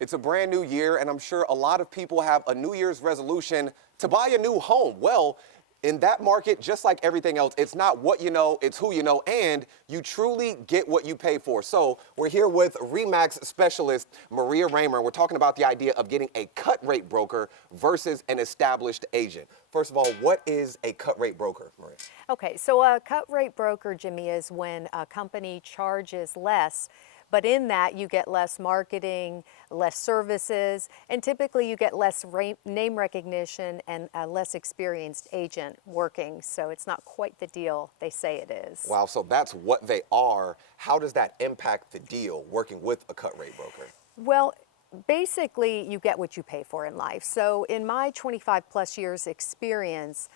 It's a brand new year, and I'm sure a lot of people have a New Year's resolution to buy a new home. Well, in that market, just like everything else, it's not what you know, it's who you know, and you truly get what you pay for. So we're here with RE/MAX specialist Maria Raymer. We're talking about the idea of getting a cut rate broker versus an established agent. First of all, what is a cut rate broker, Maria? Okay, so a cut rate broker, Jimmy, is when a company charges less, but in that you get less marketing, less services, and typically you get less name recognition and a less experienced agent working. So it's not quite the deal they say it is. Wow, so that's what they are. How does that impact the deal, working with a cut rate broker? Well, basically, you get what you pay for in life. So in my 25 plus years experience,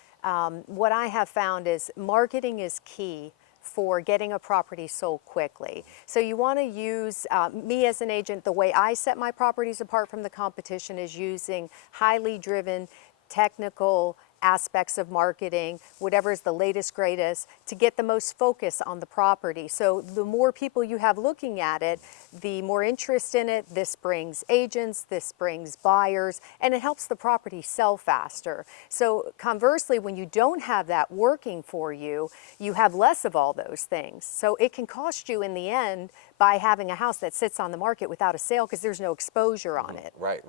what I have found is marketing is key for getting a property sold quickly. So you want to use me as an agent. The way I set my properties apart from the competition is using highly driven, technical aspects of marketing, whatever is the latest, greatest, to get the most focus on the property. So the more people you have looking at it, the more interest in it. This brings agents, this brings buyers, and it helps the property sell faster. So conversely, when you don't have that working for you, you have less of all those things. So it can cost you in the end by having a house that sits on the market without a sale because there's no exposure on it. Right.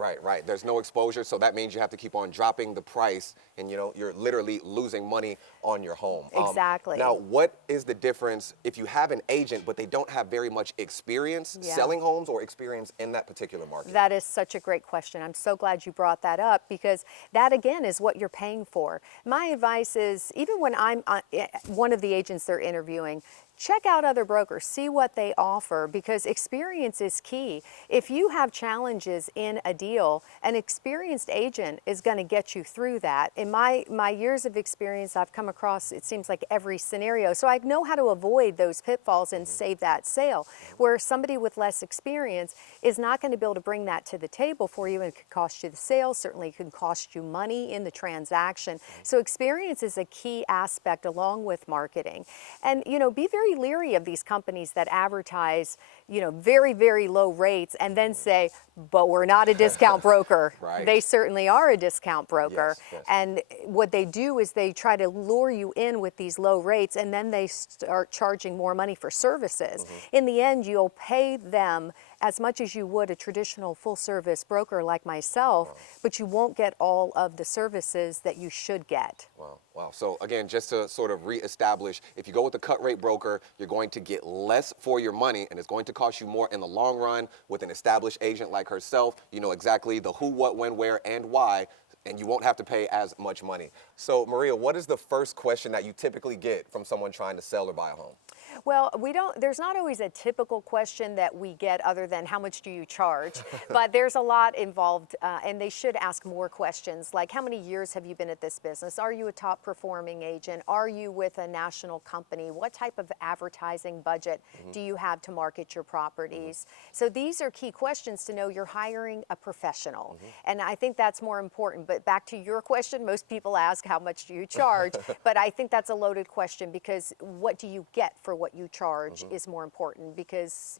There's no exposure, so that means you have to keep on dropping the price, and you're literally losing money on your home. Exactly. Now, what is the difference if you have an agent but they don't have very much experience selling homes or experience in that particular market? That is such a great question. I'm so glad you brought that up because that again is what you're paying for. My advice is, even when I'm one of the agents they're interviewing, check out other brokers, see what they offer, because experience is key. If you have challenges in a deal, an experienced agent is going to get you through that. In my years of experience, I've come across, it seems like every scenario. So I know how to avoid those pitfalls and save that sale, where somebody with less experience is not going to be able to bring that to the table for you, and it could cost you the sale, certainly it can cost you money in the transaction. So experience is a key aspect along with marketing. And, be very leery of these companies that advertise, very, very low rates and then say, but we're not a discount broker. Right. They certainly are a discount broker. Yes. And what they do is they try to lure you in with these low rates, and then they start charging more money for services. In the end, you'll pay them as much as you would a traditional full-service broker like myself, but you won't get all of the services that you should get. Wow. So again, just to sort of reestablish, if you go with a cut rate broker, you're going to get less for your money, and it's going to cost you more in the long run. With an established agent like herself, you know exactly the who, what, when, where, and why, and you won't have to pay as much money. So Maria, what is the first question that you typically get from someone trying to sell or buy a home? Well, there's not always a typical question that we get other than how much do you charge, but there's a lot involved, and they should ask more questions like, how many years have you been at this business? Are you a top performing agent? Are you with a national company? What type of advertising budget do you have to market your properties? So these are key questions to know you're hiring a professional, and I think that's more important. But back to your question, most people ask, how much do you charge? But I think that's a loaded question, because what do you get for what you charge is more important, because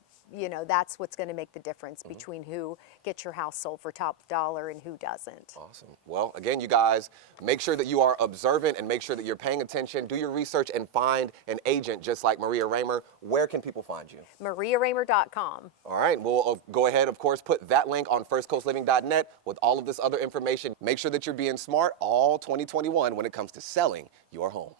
that's what's going to make the difference between who gets your house sold for top dollar and who doesn't. Awesome. Well, again, you guys, make sure that you are observant and make sure that you're paying attention. Do your research and find an agent just like Maria Raymer. Where can people find you? MariaRaymer.com. All right. We'll go ahead, of course, put that link on firstcoastliving.net with all of this other information. Make sure that you're being smart all 2021 when it comes to selling your home.